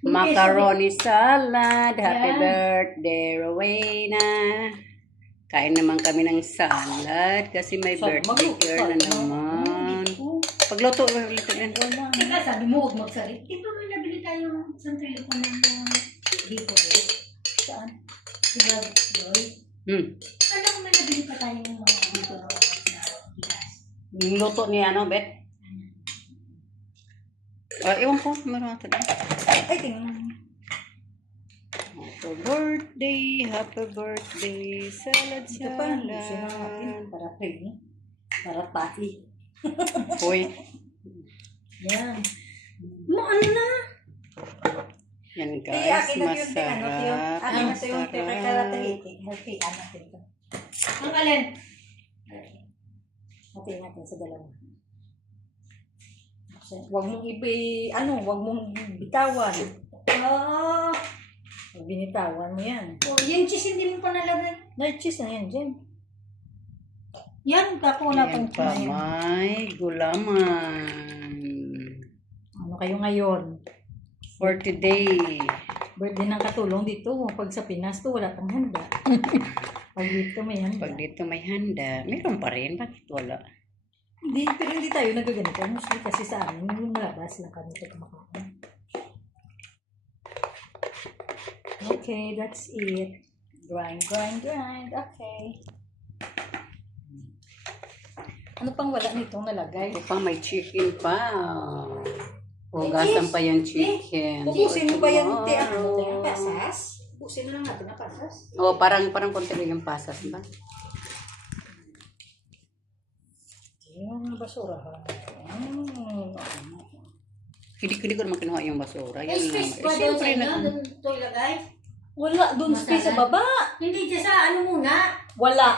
Macaroni salad. Happy birthday, Rowena. Kain naman kami ng salad kasi may birthday girl na naman. Pagluto ulit din. Teka, sabi mo huwag magsalit. Dito may nabili tayo ng isang telepono ng dito eh. Saan? Diba, Joy? Alam mo may nabili pa tayo ng mga dito na bigas. Yung luto ni ano, Bet? Iwan ko, meron ito na. Ay, tingnan. Happy birthday, salad, Ito pa, gusto na natin. salad. Para pwede. Para pati. Hoy, Yan. Ano na? yan Eh, guys, akin na yung tingnan. masarap. Akin na yung tingnan. Kalatahitik. Hatiin natin ito. Ang alin? Hatiin natin sa dalawa. Huwag mong huwag mong bitawan. Oo. Pag binitawan mo yan. Oh, yung cheese hindi mo pa nalagay. Na-cheese na yan dyan. Yan, kako na Yan pa, may gulaman. Ano kayo ngayon? For today. Birthday ng katulong dito. Pag sa Pinas to, wala pang handa. Pag dito may handa. Pag dito may handa, meron pa rin. Bakit wala? Hindi, pero hindi tayo nagaganito. Mostly kasi sa amin, yung malabas lang kami ito kumakain. Okay, that's it. Grind. Okay. Ano pang wala nitong nalagay? Ito pa, may chicken pa. Hugasan pa yung chicken. Ubusin mo ba yan? Hindi, ang pasas? Ubusin mo lang natin ang pasas. Oh, parang konti lang yung pasas ba? Yung basura ha. Hindi ko naman kinuha yung basura. Yan lang. Space ba daw sa inyo? Doon ito ilagay? Wala, doon space sa baba. Hindi dyan sa ano muna? Wala.